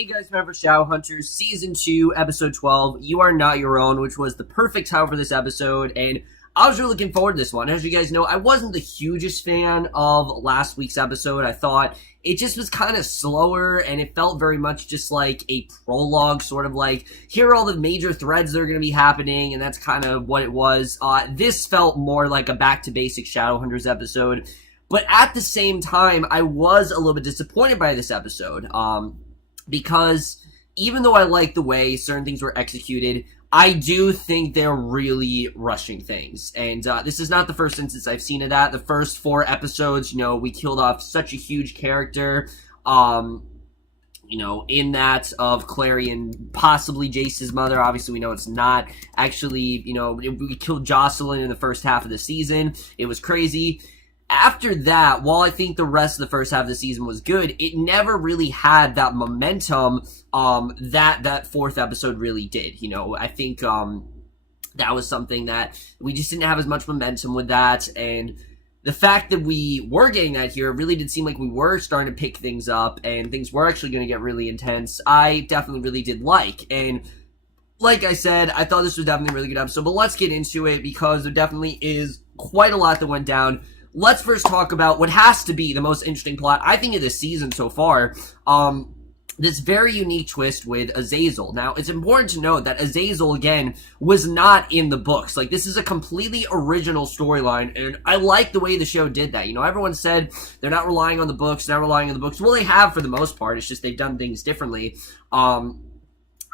Hey guys, remember Shadowhunters, Season 2, Episode 12, You Are Not Your Own, which was the perfect title for this episode, and I was really looking forward to this one. As you guys know, I wasn't the hugest fan of last week's episode. I thought it just was kind of slower, and it felt very much just like a prologue, sort of like, here are all the major threads that are going to be happening, and that's kind of what it was. This felt more like a back-to-basics Shadowhunters episode, but at the same time, I was a little bit disappointed by this episode, because even though I like the way certain things were executed, I do think they're really rushing things. And this is not the first instance I've seen of that. The first 4 episodes, we killed off such a huge character, in that of Clary and possibly Jace's mother. Obviously, we know it's not. Actually, we killed Jocelyn in the first half of the season. It was crazy. After that, while I think the rest of the first half of the season was good, it never really had that momentum that 4th episode really did. I think that was something that we just didn't have as much momentum with that, and the fact that we were getting that here, it really did seem like we were starting to pick things up, and things were actually going to get really intense. I definitely really did like, and like I said, I thought this was definitely a really good episode, but let's get into it, because there definitely is quite a lot that went down. Let's first talk about what has to be the most interesting plot, I think, of this season so far. This very unique twist with Azazel. Now, it's important to note that Azazel, again, was not in the books. Like, this is a completely original storyline, and I like the way the show did that. Everyone said they're not relying on the books, Well, they have for the most part. It's just they've done things differently.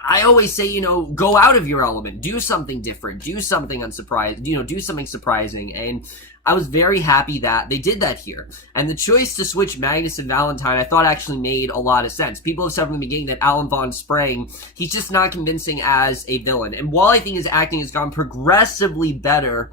I always say, go out of your element, do something different, do something unsurprising, do something surprising, and I was very happy that they did that here. And the choice to switch Magnus and Valentine, I thought actually made a lot of sense. People have said from the beginning that Alan Von Sprang, he's just not convincing as a villain. And while I think his acting has gone progressively better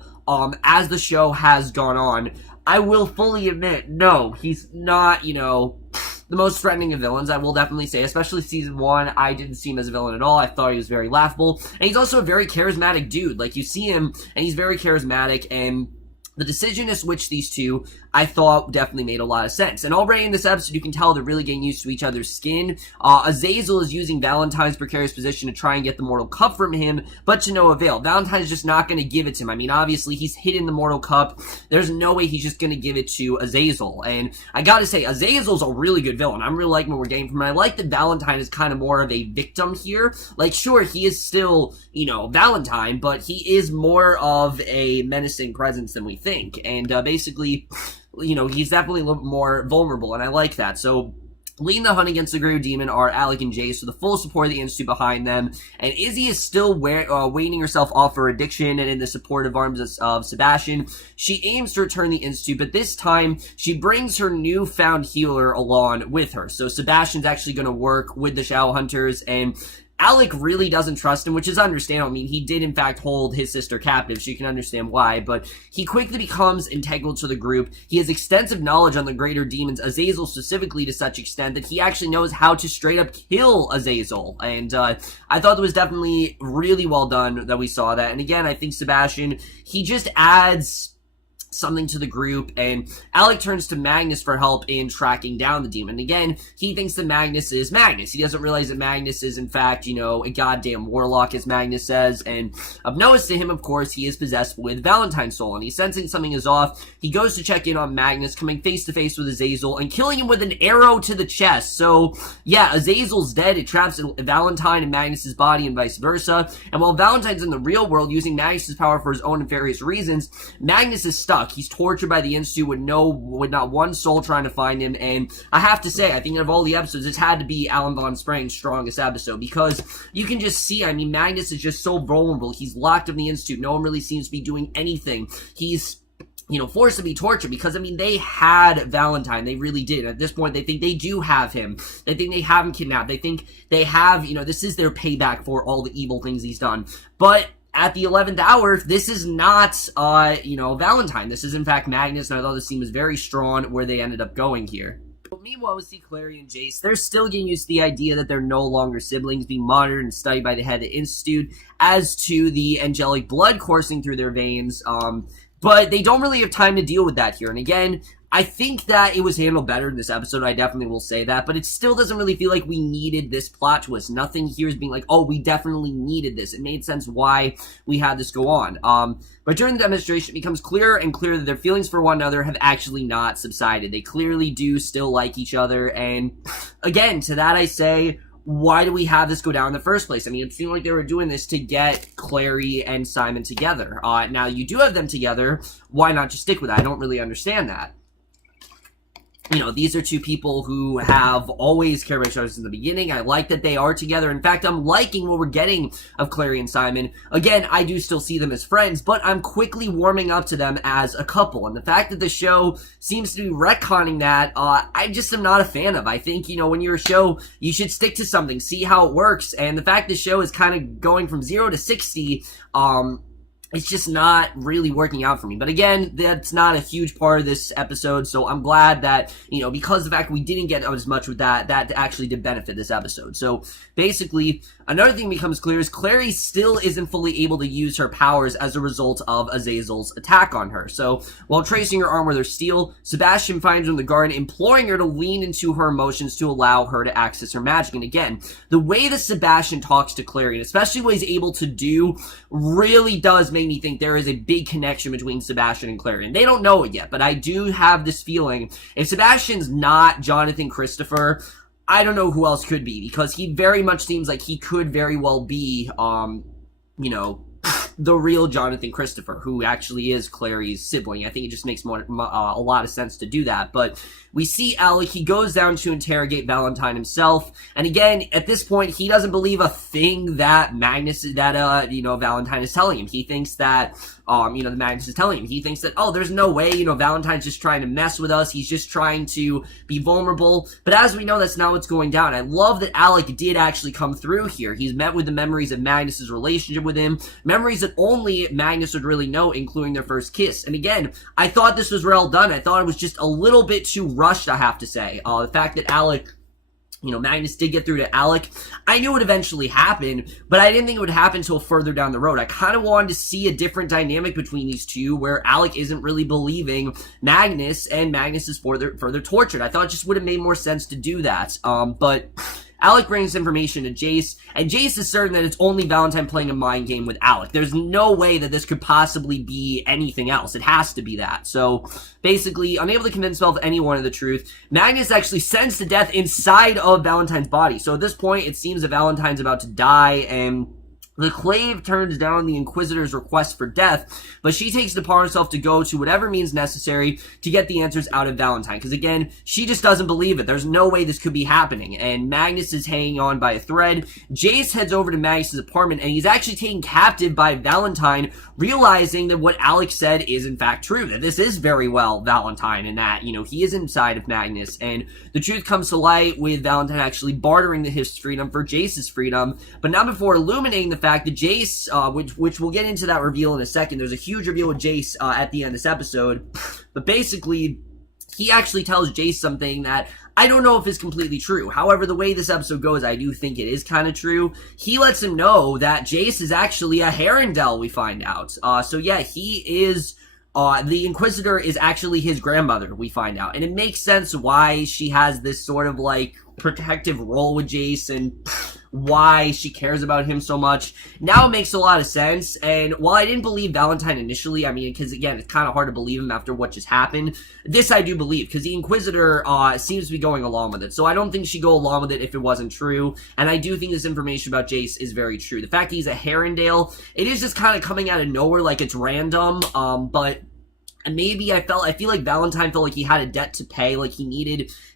as the show has gone on, I will fully admit, no, he's not, the most threatening of villains, I will definitely say. Especially Season 1, I didn't see him as a villain at all. I thought he was very laughable. And he's also a very charismatic dude. Like, you see him, and he's very charismatic, and the decision to switch these two, I thought definitely made a lot of sense. And already in this episode, you can tell they're really getting used to each other's skin. Azazel is using Valentine's precarious position to try and get the mortal cup from him, but to no avail. Valentine's just not going to give it to him. I mean, obviously, he's hidden the mortal cup. There's no way he's just going to give it to Azazel. And I gotta say, Azazel's a really good villain. I'm really liking what we're getting from him. I like that Valentine is kind of more of a victim here. Like, sure, he is still, Valentine, but he is more of a menacing presence than we think. And basically, he's definitely a little bit more vulnerable, and I like that. So, leading the hunt against the Greater Demon are Alec and Jace, with the full support of the Institute behind them. And Izzy is still weaning herself off her addiction and in the supportive arms of Sebastian. She aims to return the Institute, but this time she brings her newfound healer along with her. So Sebastian's actually going to work with the Shadowhunters, and Alec really doesn't trust him, which is understandable. I mean, he did in fact hold his sister captive, so you can understand why, but he quickly becomes integral to the group. He has extensive knowledge on the greater demons, Azazel specifically, to such extent that he actually knows how to straight up kill Azazel, and I thought it was definitely really well done that we saw that. And again, I think Sebastian, he just adds something to the group, and Alec turns to Magnus for help in tracking down the demon. Again, he thinks that Magnus is Magnus. He doesn't realize that Magnus is, in fact, a goddamn warlock, as Magnus says, and of notice to him, of course, he is possessed with Valentine's soul, and he's sensing something is off. He goes to check in on Magnus, coming face to face with Azazel, and killing him with an arrow to the chest. So, yeah, Azazel's dead. It traps Valentine in Magnus's body and vice versa, and while Valentine's in the real world using Magnus's power for his own nefarious reasons, Magnus is stuck. He's tortured by the Institute with not one soul trying to find him, and I have to say, I think of all the episodes, it's had to be Alan Von Sprang's strongest episode, because you can just see, I mean, Magnus is just so vulnerable. He's locked in the Institute. No one really seems to be doing anything. He's forced to be tortured because, I mean, they had Valentine. They really did. At this point, they think they do have him. They think they have him kidnapped. They think they have, this is their payback for all the evil things he's done. But at the 11th hour, this is not, Valentine. This is, in fact, Magnus, and I thought the scene was very strong where they ended up going here. But meanwhile, we see Clary and Jace. They're still getting used to the idea that they're no longer siblings, being monitored and studied by the head of the Institute as to the angelic blood coursing through their veins. But they don't really have time to deal with that here. And again, I think that it was handled better in this episode. I definitely will say that, but it still doesn't really feel like we needed this plot twist. Nothing here is being like, oh, we definitely needed this. It made sense why we had this go on. But during the demonstration, it becomes clearer and clearer that their feelings for one another have actually not subsided. They clearly do still like each other, and again, to that I say, why do we have this go down in the first place? I mean, it seemed like they were doing this to get Clary and Simon together. Now, you do have them together. Why not just stick with that? I don't really understand that. You know, these are two people who have always cared about each other since the beginning. I like that they are together. In fact, I'm liking what we're getting of Clary and Simon. Again, I do still see them as friends, but I'm quickly warming up to them as a couple. And the fact that the show seems to be retconning that, I just am not a fan of. I think, you know, when you're a show, you should stick to something, see how it works. And the fact the show is kind of going from 0 to 60, it's just not really working out for me. But again, that's not a huge part of this episode, so I'm glad that, you know, because of the fact we didn't get as much with that actually did benefit this episode. So basically, another thing becomes clear is Clary still isn't fully able to use her powers as a result of Azazel's attack on her. So while tracing her arm with her steel, Sebastian finds her in the garden, imploring her to lean into her emotions to allow her to access her magic. And again, the way that Sebastian talks to Clary, and especially what he's able to do, really does make me think there is a big connection between Sebastian and Clary. And they don't know it yet, but I do have this feeling if Sebastian's not Jonathan Christopher, I don't know who else could be, because he very much seems like he could very well be, you know, the real Jonathan Christopher, who actually is Clary's sibling. I think it just makes a lot of sense to do that. But we see Alec, he goes down to interrogate Valentine himself, and again, at this point, he doesn't believe a thing that Valentine is telling him. He thinks that, the Magnus is telling him. He thinks that, oh, there's no way, Valentine's just trying to mess with us. He's just trying to be vulnerable. But as we know, that's not what's going down. I love that Alec did actually come through here. He's met with the memories of Magnus's relationship with him, memories that only Magnus would really know, including their first kiss. And again, I thought this was well done. I thought it was just a little bit too rushed, I have to say. The fact that Alec, Magnus did get through to Alec, I knew it would eventually happen, but I didn't think it would happen until further down the road. I kind of wanted to see a different dynamic between these two, where Alec isn't really believing Magnus, and Magnus is further tortured. I thought it just would have made more sense to do that. But Alec brings information to Jace, and Jace is certain that it's only Valentine playing a mind game with Alec. There's no way that this could possibly be anything else. It has to be that. So, basically, unable to convince himself of anyone of the truth, Magnus actually sends to death inside of Valentine's body. So at this point, it seems that Valentine's about to die, and the Clave turns down the Inquisitor's request for death, but she takes it upon herself to go to whatever means necessary to get the answers out of Valentine. Because again, she just doesn't believe it. There's no way this could be happening. And Magnus is hanging on by a thread. Jace heads over to Magnus's apartment, and he's actually taken captive by Valentine, realizing that what Alex said is in fact true. That this is very well Valentine, and that, he is inside of Magnus. And the truth comes to light with Valentine actually bartering his freedom for Jace's freedom, but not before illuminating the fact that Jace, which we'll get into that reveal in a second. There's a huge reveal with Jace at the end of this episode, but basically, he actually tells Jace something that I don't know if is completely true. However, the way this episode goes, I do think it is kind of true. He lets him know that Jace is actually a Herondel, we find out. So yeah, he is, the Inquisitor is actually his grandmother, we find out. And it makes sense why she has this sort of, protective role with Jace, and why she cares about him so much. Now it makes a lot of sense, and while I didn't believe Valentine initially, because again, it's kind of hard to believe him after what just happened, this I do believe, because the Inquisitor seems to be going along with it, so I don't think she'd go along with it if it wasn't true, and I do think this information about Jace is very true. The fact that he's a Herondale, it is just kind of coming out of nowhere, like it's random, but maybe I feel like Valentine felt like he had a debt to pay, like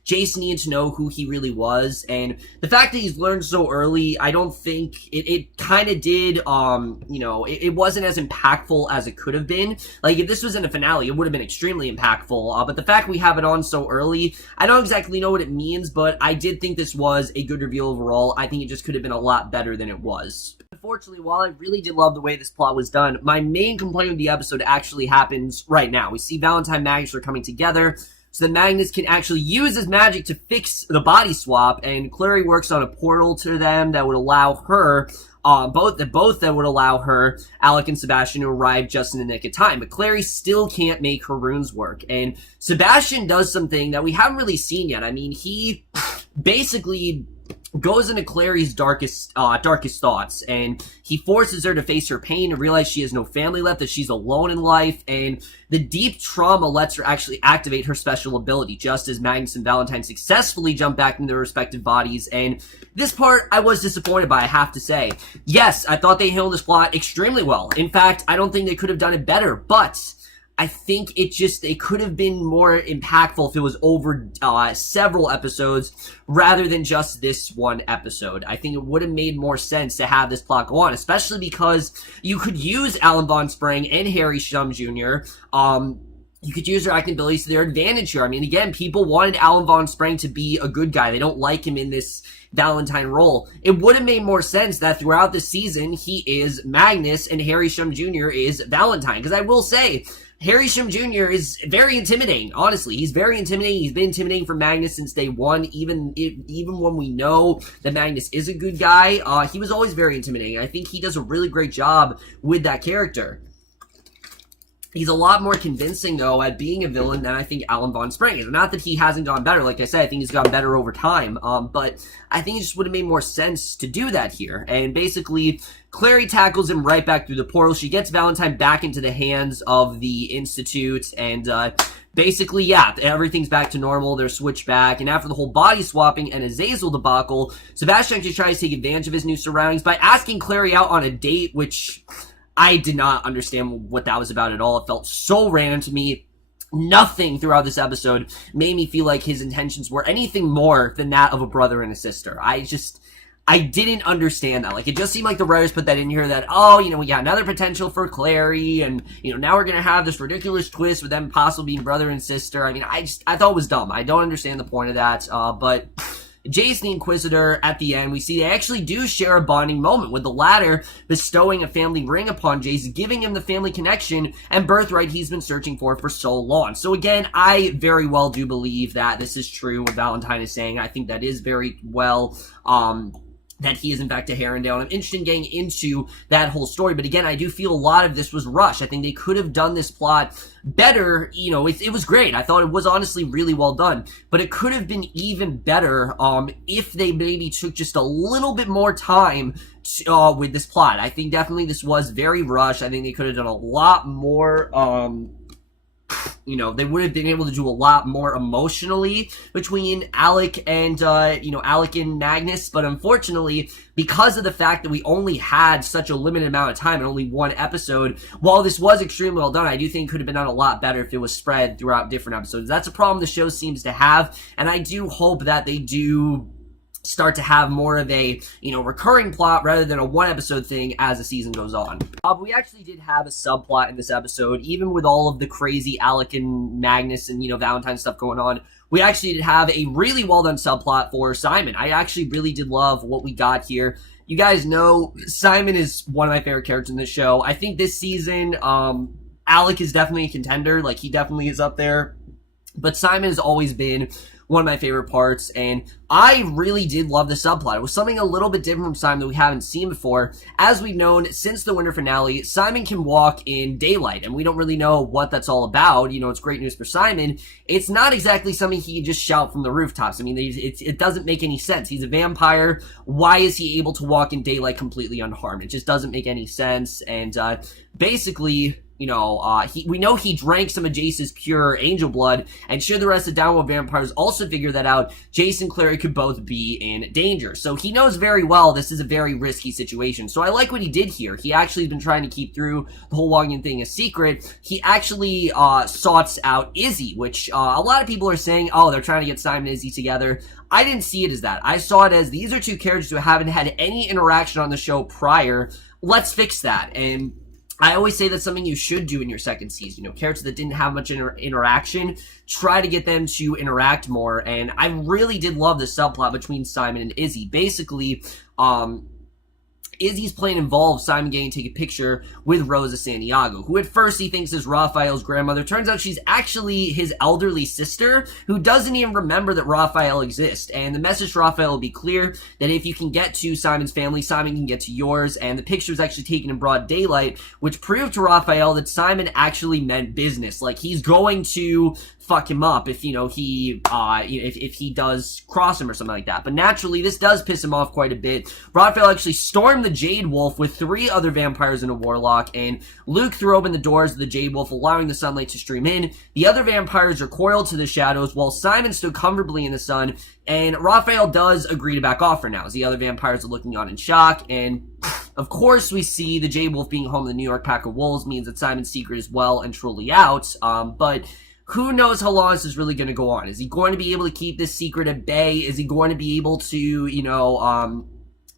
Jace needed to know who he really was, and the fact that he's learned so early, I don't think, it kind of did, it wasn't as impactful as it could have been. Like, if this was in a finale, it would have been extremely impactful, but the fact we have it on so early, I don't exactly know what it means, but I did think this was a good reveal overall. I think it just could have been a lot better than it was. Unfortunately, while I really did love the way this plot was done, my main complaint with the episode actually happens right now. We see Valentine and Magnus are coming together. so that Magnus can actually use his magic to fix the body swap, and Clary works on a portal to them that would allow her both that would allow her, Alec and Sebastian, to arrive just in the nick of time. But Clary still can't make her runes work. And Sebastian does something that we haven't really seen yet. I mean, he basically goes into Clary's darkest thoughts, and he forces her to face her pain and realize she has no family left, that she's alone in life, and the deep trauma lets her actually activate her special ability, just as Magnus and Valentine successfully jump back into their respective bodies. And this part I was disappointed by, I have to say. Yes, I thought they handled this plot extremely well. In fact, I don't think they could have done it better, but I think it could have been more impactful if it was over several episodes rather than just this one episode. I think it would have made more sense to have this plot go on, especially because you could use Alan Von Sprang and Harry Shum Jr. You could use their acting abilities to their advantage here. I mean, again, people wanted Alan Von Sprang to be a good guy. They don't like him in this Valentine role. It would have made more sense that throughout the season, he is Magnus and Harry Shum Jr. is Valentine. Because I will say, Harry Shum Jr. is very intimidating, honestly. He's very intimidating. He's been intimidating for Magnus since day one. Even when we know that Magnus is a good guy, he was always very intimidating. I think he does a really great job with that character. He's a lot more convincing, though, at being a villain than I think Alan Von Sprang is. Not that he hasn't gotten better. Like I said, I think he's gotten better over time. But I think it just would have made more sense to do that here. And basically, Clary tackles him right back through the portal. She gets Valentine back into the hands of the Institute. And basically, yeah, everything's back to normal. They're switched back. And after the whole body swapping and Azazel debacle, Sebastian actually tries to take advantage of his new surroundings by asking Clary out on a date, which I did not understand what that was about at all. It felt so random to me. Nothing throughout this episode made me feel like his intentions were anything more than that of a brother and a sister. I didn't understand that. Like, it just seemed like the writers put that in here that, oh, we got another potential for Clary, and, now we're gonna have this ridiculous twist with them possibly being brother and sister. I mean, I thought it was dumb. I don't understand the point of that, but Jace the Inquisitor, at the end, we see they actually do share a bonding moment, with the latter bestowing a family ring upon Jace, giving him the family connection and birthright he's been searching for so long. So again, I very well do believe that this is true, what Valentine is saying. I think that is very well, that he is in fact a Herondale. I'm interested in getting into that whole story, but again, I do feel a lot of this was rushed. I think they could have done this plot better. It was great. I thought it was honestly really well done, but it could have been even better if they maybe took just a little bit more time with this plot. I think definitely this was very rushed. I think they could have done a lot more they would have been able to do a lot more emotionally between Alec and Magnus, but unfortunately, because of the fact that we only had such a limited amount of time and only one episode, while this was extremely well done, I do think it could have been done a lot better if it was spread throughout different episodes. That's a problem the show seems to have, and I do hope that they do start to have more of a, recurring plot rather than a one-episode thing as the season goes on. We actually did have a subplot in this episode, even with all of the crazy Alec and Magnus and, Valentine stuff going on. We actually did have a really well-done subplot for Simon. I actually really did love what we got here. You guys know Simon is one of my favorite characters in this show. I think this season, Alec is definitely a contender. Like, he definitely is up there. But Simon has always been one of my favorite parts, and I really did love the subplot. It was something a little bit different from Simon that we haven't seen before. As we've known since the winter finale, Simon can walk in daylight, and we don't really know what that's all about. It's great news for Simon. It's not exactly something he can just shout from the rooftops. I mean, it doesn't make any sense. He's a vampire. Why is he able to walk in daylight completely unharmed? It just doesn't make any sense, and basically, we know he drank some of Jace's pure angel blood, and should the rest of Downwell vampires also figure that out, Jace and Clary could both be in danger. So he knows very well this is a very risky situation. So I like what he did here. He actually has been trying to keep through the whole walking thing a secret. He actually sought out Izzy, which a lot of people are saying, oh, they're trying to get Simon and Izzy together. I didn't see it as that. I saw it as these are two characters who haven't had any interaction on the show prior. Let's fix that. And I always say that's something you should do in your second season. Characters that didn't have much interaction, try to get them to interact more. And I really did love the subplot between Simon and Izzy. Basically, Izzy's plan involves Simon getting to take a picture with Rosa Santiago, who at first he thinks is Raphael's grandmother. Turns out she's actually his elderly sister, who doesn't even remember that Raphael exists. And the message to Raphael will be clear, that if you can get to Simon's family, Simon can get to yours. And the picture is actually taken in broad daylight, which proved to Raphael that Simon actually meant business. Like, he's going to fuck him up if, if he does cross him or something like that. But naturally, this does piss him off quite a bit. Raphael actually stormed the Jade Wolf with 3 other vampires and a warlock, and Luke threw open the doors of the Jade Wolf, allowing the sunlight to stream in. The other vampires are coiled to the shadows, while Simon stood comfortably in the sun, and Raphael does agree to back off for now, as the other vampires are looking on in shock, and of course we see the Jade Wolf being home to the New York Pack of Wolves means that Simon's secret is well and truly out, but who knows how long this is really going to go on? Is he going to be able to keep this secret at bay? Is he going to be able to,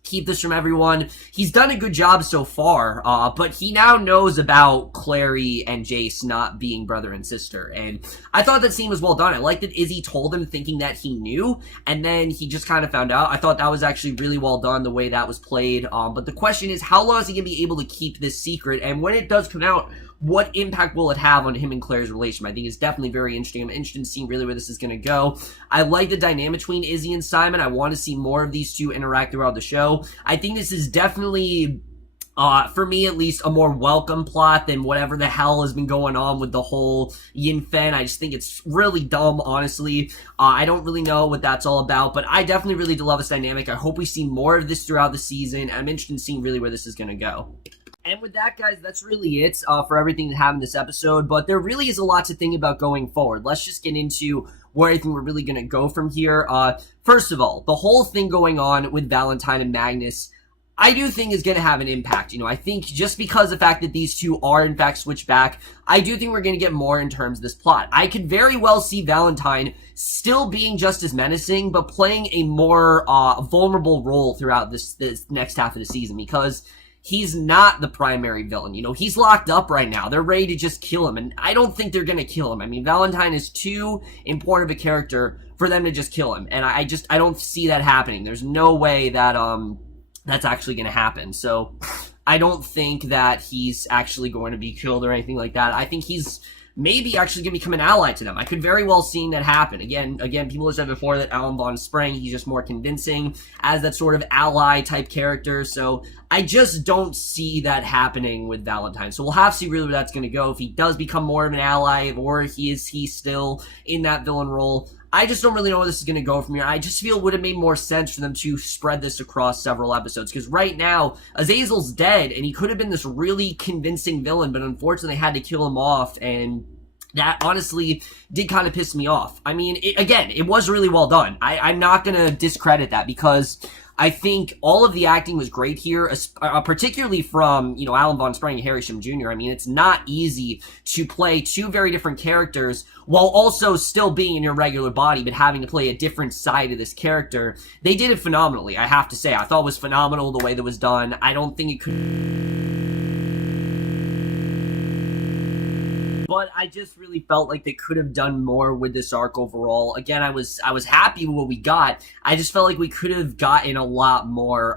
keep this from everyone? He's done a good job so far, but he now knows about Clary and Jace not being brother and sister, and I thought that scene was well done. I like that Izzy told him thinking that he knew, and then he just kind of found out. I thought that was actually really well done, the way that was played, but the question is, how long is he going to be able to keep this secret, and when it does come out, what impact will it have on him and Claire's relation? I think it's definitely very interesting. I'm interested in seeing really where this is going to go. I like the dynamic between Izzy and Simon. I want to see more of these two interact throughout the show. I think this is definitely, for me at least, a more welcome plot than whatever the hell has been going on with the whole Yin Fen. I just think it's really dumb, honestly. I don't really know what that's all about, but I definitely really do love this dynamic. I hope we see more of this throughout the season. I'm interested in seeing really where this is going to go. And with that, guys, that's really it for everything that happened in this episode. But there really is a lot to think about going forward. Let's just get into where I think we're really going to go from here. First of all, the whole thing going on with Valentine and Magnus, I do think is going to have an impact. I think just because of the fact that these two are in fact switched back, I do think we're going to get more in terms of this plot. I could very well see Valentine still being just as menacing, but playing a more vulnerable role throughout this next half of the season, because he's not the primary villain. He's locked up right now. They're ready to just kill him, and I don't think they're going to kill him. I mean, Valentine is too important of a character for them to just kill him, and I don't see that happening. There's no way that that's actually going to happen. So I don't think that he's actually going to be killed or anything like that. I think he's maybe actually going to become an ally to them. I could very well see that happen. Again, people have said before that Alan Von Sprang, he's just more convincing as that sort of ally type character. So I just don't see that happening with Valentine. So we'll have to see really where that's going to go. If he does become more of an ally, or he's still in that villain role. I just don't really know where this is going to go from here. I just feel it would have made more sense for them to spread this across several episodes, because right now, Azazel's dead, and he could have been this really convincing villain, but unfortunately they had to kill him off, and that honestly did kind of piss me off. I mean, it was really well done. I'm not going to discredit that, because I think all of the acting was great here, particularly from, Alan Von Sprang and Harry Shum Jr. I mean, it's not easy to play two very different characters while also still being in your regular body, but having to play a different side of this character. They did it phenomenally, I have to say. I thought it was phenomenal the way that was done. I don't think it could... But I just really felt like they could have done more with this arc overall. Again, I was happy with what we got. I just felt like we could have gotten a lot more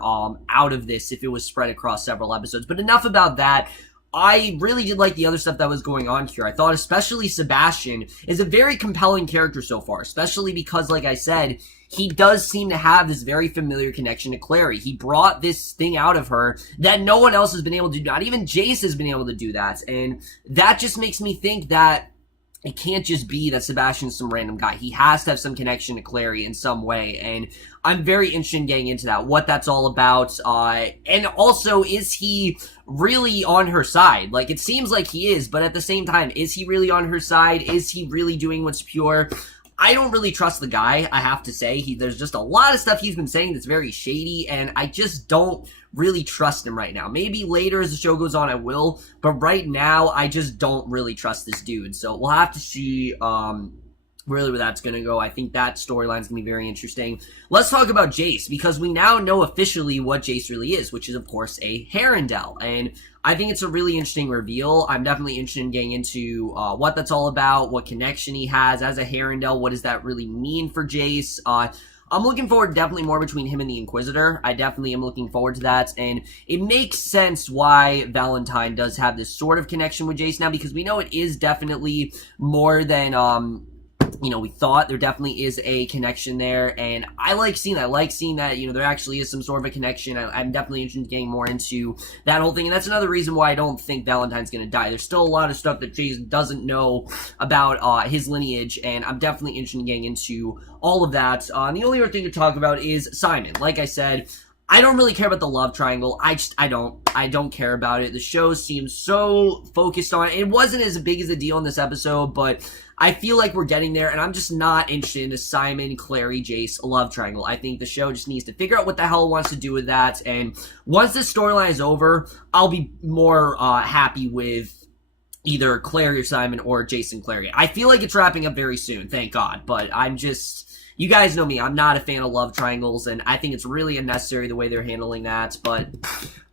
out of this if it was spread across several episodes. But enough about that. I really did like the other stuff that was going on here. I thought especially Sebastian is a very compelling character so far, especially because, like I said, he does seem to have this very familiar connection to Clary. He brought this thing out of her that no one else has been able to do. Not even Jace has been able to do that. And that just makes me think that it can't just be that Sebastian's some random guy. He has to have some connection to Clary in some way, and I'm very interested in getting into that, what that's all about, and also, is he really on her side? Like, it seems like he is, but at the same time, is he really on her side? Is he really doing what's pure? I don't really trust the guy, I have to say. There's just a lot of stuff he's been saying that's very shady, and I just don't really trust him right now. Maybe later as the show goes on I will, but right now I just don't really trust this dude. So we'll have to see really where that's going to go. I think that storyline's going to be very interesting. Let's talk about Jace, because we now know officially what Jace really is, which is, of course, a Herondel. And I think it's a really interesting reveal. I'm definitely interested in getting into what that's all about, what connection he has as a Herondel. What does that really mean for Jace? I'm looking forward definitely more between him and the Inquisitor. I definitely am looking forward to that, and it makes sense why Valentine does have this sort of connection with Jace now, because we know it is definitely more than, we thought. There definitely is a connection there, and I like seeing that. I like seeing that, there actually is some sort of a connection. I'm definitely interested in getting more into that whole thing, and that's another reason why I don't think Valentine's going to die. There's still a lot of stuff that Jason doesn't know about his lineage, and I'm definitely interested in getting into all of that. And the only other thing to talk about is Simon. Like I said, I don't really care about the love triangle. I don't care about it. The show seems so focused on it. It wasn't as big as a deal in this episode, but I feel like we're getting there, and I'm just not interested in a Simon, Clary, Jace love triangle. I think the show just needs to figure out what the hell it wants to do with that, and once this storyline is over, I'll be more happy with either Clary or Simon or Jace and Clary. I feel like it's wrapping up very soon, thank God, but I'm just... You guys know me, I'm not a fan of love triangles, and I think it's really unnecessary the way they're handling that, but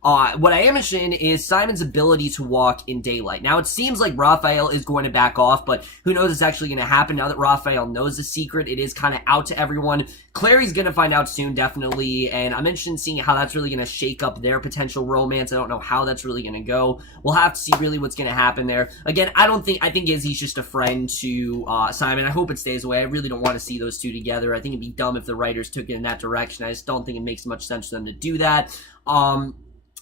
what I am interested in is Simon's ability to walk in daylight. Now, it seems like Raphael is going to back off, but who knows what's actually going to happen now that Raphael knows the secret. It is kind of out to everyone. Clary's going to find out soon, definitely, and I'm interested in seeing how that's really going to shake up their potential romance. I don't know how that's really going to go. We'll have to see really what's going to happen there. Again, I think Izzy's just a friend to Simon. I hope it stays away. I really don't want to see those two together. I think it'd be dumb if the writers took it in that direction. I just don't think it makes much sense for them to do that.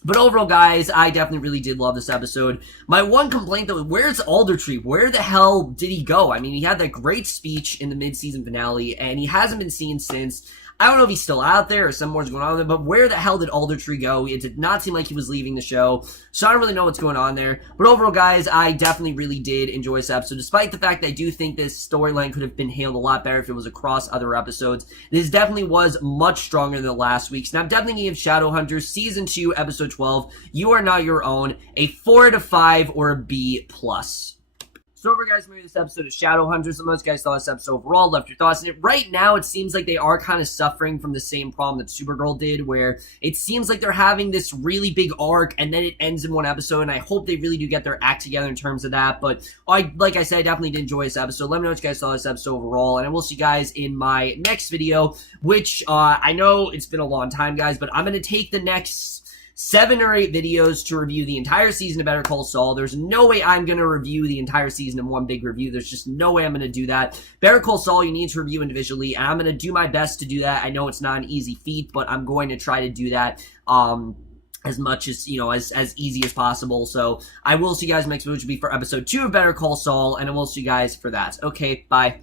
But overall, guys, I definitely really did love this episode. My one complaint, though, where's Aldertree? Where the hell did he go? I mean, he had that great speech in the mid-season finale, and he hasn't been seen since. I don't know if he's still out there or some more's going on with him, but where the hell did Aldertree go? It did not seem like he was leaving the show, so I don't really know what's going on there. But overall, guys, I definitely really did enjoy this episode, despite the fact that I do think this storyline could have been handled a lot better if it was across other episodes. This definitely was much stronger than the last week's, and I'm definitely going to give Shadowhunters Season 2, Episode 12, You Are Not Your Own, a 4 out of 5 or a B+. So over, guys, maybe this episode of Shadowhunters. Most guys thought this episode overall, left your thoughts in it. Right now, it seems like they are kind of suffering from the same problem that Supergirl did, where it seems like they're having this really big arc, and then it ends in one episode, and I hope they really do get their act together in terms of that. But like I said, I definitely did enjoy this episode. Let me know what you guys thought of this episode overall, and I will see you guys in my next video, which I know it's been a long time, guys, but I'm going to take the next 7 or 8 videos to review the entire season of Better Call Saul. There's no way I'm going to review the entire season in one big review. There's just no way I'm going to do that. Better Call Saul, you need to review individually, and I'm going to do my best to do that. I know it's not an easy feat, but I'm going to try to do that as much as, as easy as possible. So I will see you guys next video, which will be for episode 2 of Better Call Saul, and I will see you guys for that. Okay, bye.